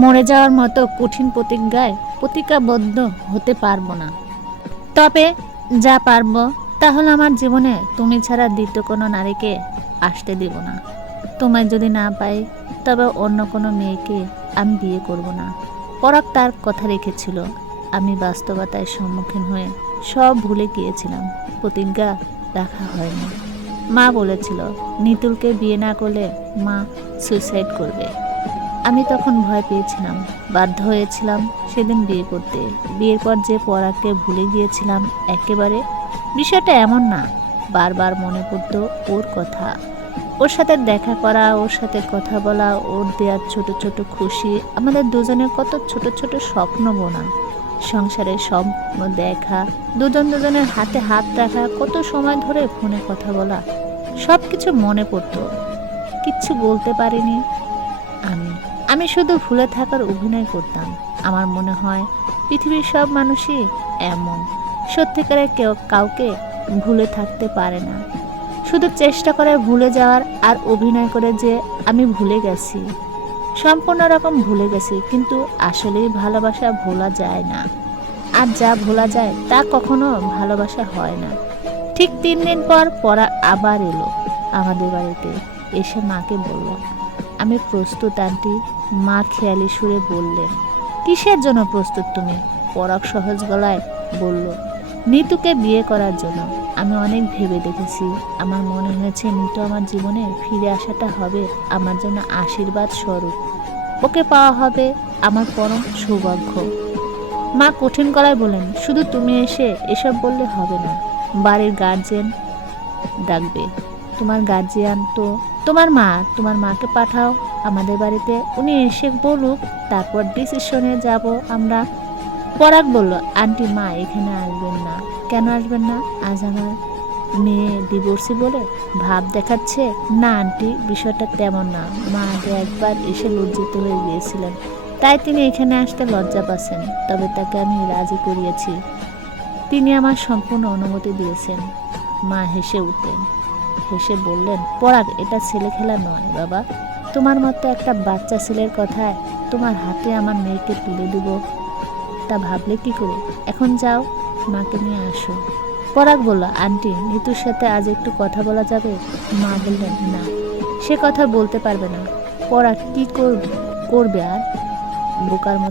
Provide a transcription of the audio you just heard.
মরে যাওয়ার মতো কঠিন প্রতিজ্ঞায় প্রতিজ্ঞাবদ্ধ হতে পারবো না। তবে যা পারবো তা হলো আমার জীবনে তুমি ছাড়া দ্বিতীয় কোনো নারীকে আসতে দেব না। তোমায় যদি না পাই তবে অন্য কোনো মেয়েকে আমি বিয়ে করব না। পরাগ তার কথা রেখেছিল। আমি বাস্তবতার সম্মুখীন হয়ে সব ভুলে গিয়েছিলাম। প্রতিজ্ঞা রাখা হয়নি। মা বলেছিল নিতুলকে বিয়ে না করলে মা সুইসাইড করবে। আমি তখন ভয় পেয়েছিলাম, বাধ্য হয়েছিলাম সেদিন বিয়ে করতে। বিয়ের পর যে পরাগকে ভুলে গিয়েছিলাম একেবারে, বিষয়টা এমন না। বারবার মনে পড়তো ওর কথা, ওর সাথে দেখা করা, ওর সাথে কথা বলা, ওর দেওয়ার ছোট ছোট খুশি, আমাদের দুজনের কত ছোট ছোট স্বপ্ন বোনা, সংসারের স্বপ্ন দেখা, দুজনের হাতে হাত রাখা, কত সময় ধরে ফোনে কথা বলা, সব কিছু মনে পড়তো। কিচ্ছু বলতে পারিনি। আমি আমি শুধু ভুলে থাকার অভিনয় করতাম। আমার মনে হয় পৃথিবীর সব মানুষই এমন, সত্যিকারে কেউ কাউকে ভুলে থাকতে পারে না, শুধু চেষ্টা করে ভুলে যাওয়ার আর অভিনয় করে যে আমি ভুলে গেছি, সম্পূর্ণ রকম ভুলে গেছি। কিন্তু আসলেই ভালোবাসা ভোলা যায় না, আর যা ভোলা যায় তা কখনো ভালোবাসা হয় না। ঠিক 3 দিন পর পড়া আবার এলো আমাদের বাড়িতে। এসে মাকে বলল আমি প্রস্তুত আন্টি। মা খেয়ালি সুরে বললেন কিসের জন্য প্রস্তুত তুমি? পরাগ সহজ গলায় বলল নিতুকে বিয়ে করার জন্য। আমি অনেক ভেবে দেখেছি, আমার মনে হয়েছে নিতু আমার জীবনে ফিরে আসাটা হবে আমার জন্য আশীর্বাদ স্বরূপ। ওকে পাওয়া হবে আমার পরম সৌভাগ্য। মা কঠিন গলায় বললেন শুধু তুমি এসে এসব বললে হবে না, বাড়ির গার্জেন ডাকবে। তোমার গার্জিয়ান তো তোমার মাকে পাঠাও আমাদের বাড়িতে, উনি এসে বলুক, তারপর ডিসিশনে যাব আমরা। পরাগ বলল আন্টি মা এখানে আসবেন না। কেন আসবেন না? আজ আমার মেয়ে ডিভোর্সি বলে ভাব দেখাচ্ছে? না আন্টি, বিষয়টা তেমন না। মা আগে একবার এসে লজ্জিত হয়ে গিয়েছিলেন, তাই তিনি এখানে আসতে লজ্জা পাচ্ছেন। তবে তাকে আমি রাজি করিয়েছি, তিনি আমার সম্পূর্ণ অনুমতি দিয়েছেন। মা হেসে উঠলেন, হেসে বললেন পরাগ এটা ছেলে খেলা নয় বাবা। তোমার মতো একটা বাচ্চা ছেলের কথায় তোমার হাতে আমার মেয়েকে তুলে দিব, তা ভাবলে কি করে? এখন যাও, মাকে নিয়ে আসো। পরাগ বলল আন্টি নিতুর সাথে আজ একটু কথা বলা যাবে? মা বললেন না, সে কথা বলতে পারবে না। পরাগ কি করবে আর? বোকার মতো